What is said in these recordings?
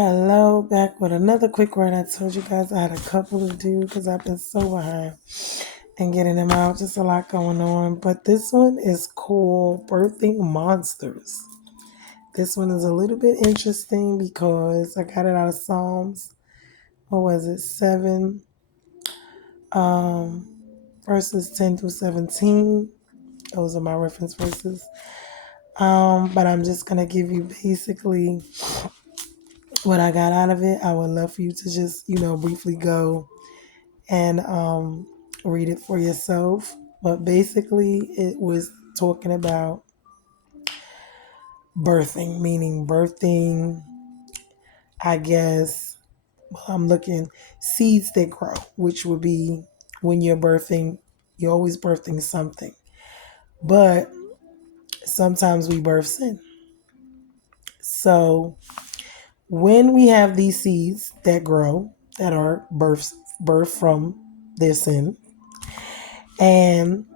Hello, back with another quick word. I told you guys I had a couple to do because I've been so behind and getting them out. Just a lot going on. But this one is called Birthing Monsters. This one is a little bit interesting because I got it out of Psalms. What was it? 7, um, verses 10 through 17. Those are my reference verses. But I'm just going to give you basically what I got out of it. I would love for you to just, briefly go and read it for yourself. But basically, it was talking about birthing, meaning birthing, I guess. Well, I'm looking seeds that grow, which would be when you're birthing, you're always birthing something. But sometimes we birth sin. So when we have these seeds that grow, that are birth from their sin, and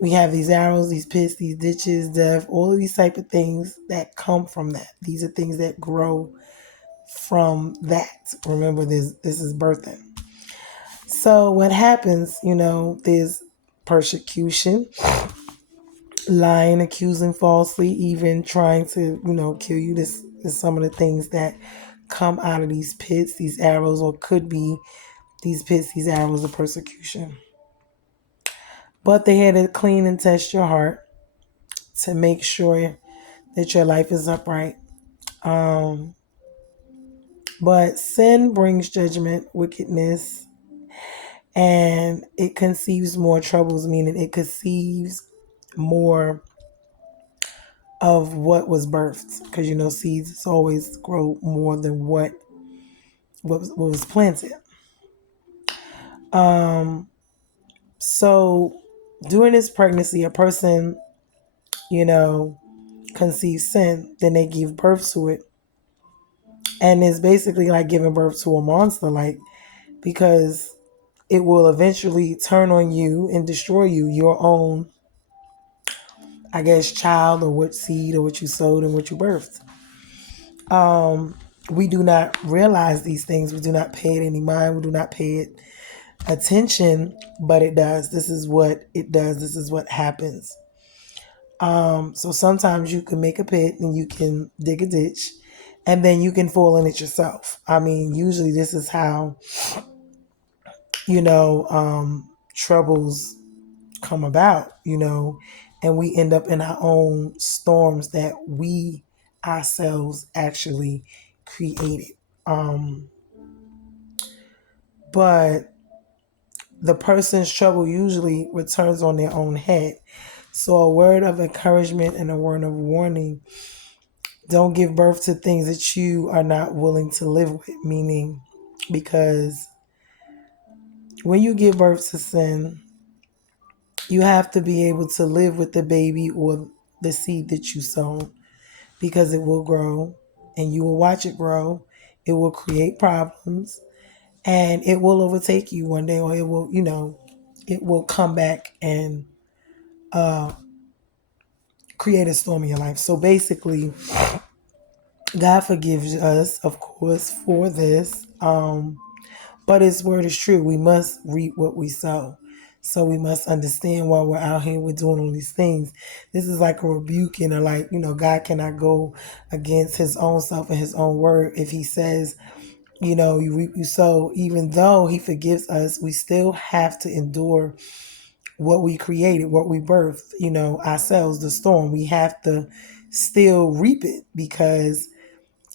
we have these arrows, these pits, these ditches, death, all of these type of things that come from that. These are things that grow from that. Remember, this is birthing. So what happens, there's persecution, lying, accusing falsely, even trying to, kill you. This is some of the things that come out of these pits, these arrows, or could be these pits, these arrows of persecution. But they had to clean and test your heart to make sure that your life is upright. Um, but sin brings judgment, wickedness, and it conceives more troubles, meaning it conceives more of what was birthed. Because seeds always grow more than what was planted. Um, so during this pregnancy, a person, you know, conceives sin, then they give birth to it. And it's basically like giving birth to a monster, like, because it will eventually turn on you and destroy you, your own, I guess, child, or what seed or what you sowed and what you birthed. We do not realize these things. We do not pay it any mind. We do not pay it attention, but it does. This is what it does. This is what happens. So sometimes you can make a pit and you can dig a ditch and then you can fall in it yourself. I mean, usually this is how, troubles come about, and we end up in our own storms that we ourselves actually created. Um, but the person's trouble usually returns on their own head. So a word of encouragement and a word of warning: don't give birth to things that you are not willing to live with, meaning, because when you give birth to sin, you have to be able to live with the baby or the seed that you sown, because it will grow and you will watch it grow. It will create problems and it will overtake you one day, or it will, it will come back and uh, create a storm in your life. So basically, God forgives us, of course, for this. But His word is true. We must reap what we sow. So we must understand while we're out here, we're doing all these things. This is like a rebuke, like, God cannot go against His own self and His own word. If He says, you reap, you sow, even though He forgives us, we still have to endure what we created, what we birthed, ourselves, the storm. We have to still reap it because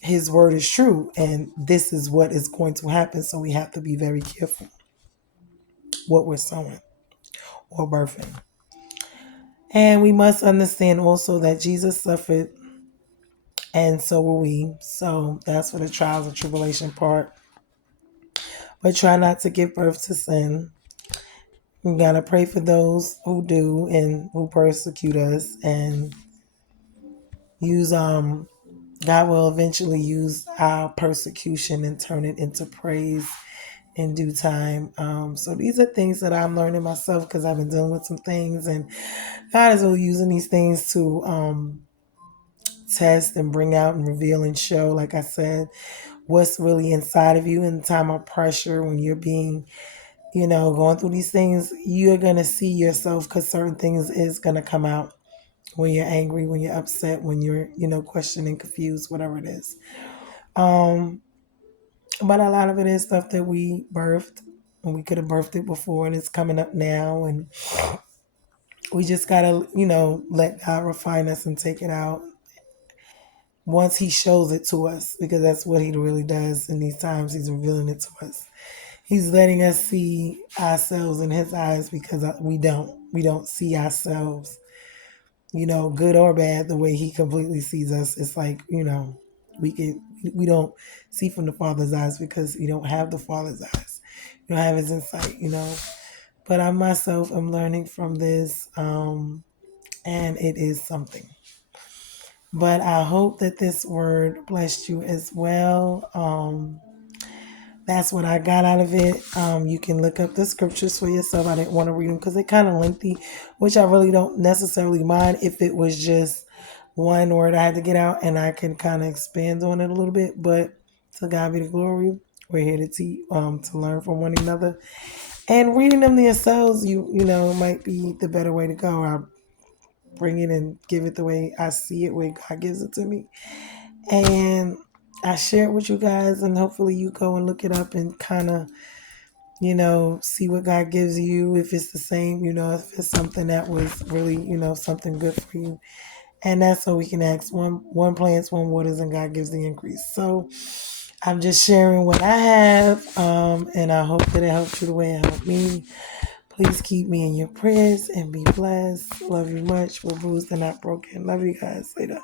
His word is true and this is what is going to happen. So we have to be very careful what we're sowing or birthing. And we must understand also that Jesus suffered and so will we. So that's for the trials and tribulation part. But try not to give birth to sin. We gotta pray for those who do and who persecute us, and use God will eventually use our persecution and turn it into praise in due time. So these are things that I'm learning myself because I've been dealing with some things, and God is really using these things to test and bring out and reveal and show, like I said, what's really inside of you in the time of pressure when you're being, going through these things. You're going to see yourself because certain things is going to come out when you're angry, when you're upset, when you're, questioning, confused, whatever it is. Um, but a lot of it is stuff that we birthed and we could have birthed it before and it's coming up now. And we just got to, let God refine us and take it out once he shows it to us, because that's what he really does in these times. He's revealing it to us. He's letting us see ourselves in his eyes, because we don't see ourselves, good or bad, the way he completely sees us. It's like, we don't see from the Father's eyes because we don't have the Father's eyes. We don't have his insight. But I myself am learning from this, and it is something. But I hope that this word blessed you as well. That's what I got out of it. You can look up the scriptures for yourself. I didn't want to read them because they're kind of lengthy, which I really don't necessarily mind if it was just one word I had to get out and I can kind of expand on it a little bit. But to God be the glory. We're here to learn from one another, and reading them to yourselves. Might be the better way to go. I bring it and give it the way I see it, way God gives it to me, and I share it with you guys, and hopefully you go and look it up and kind of, see what God gives you. If it's the same, if it's something that was really, something good for you. And that's so we can ask one plants, one waters, and God gives the increase. So I'm just sharing what I have, and I hope that it helped you the way it helped me. Please keep me in your prayers and be blessed. Love you much. We're bruised and not broken. Love you guys. Later.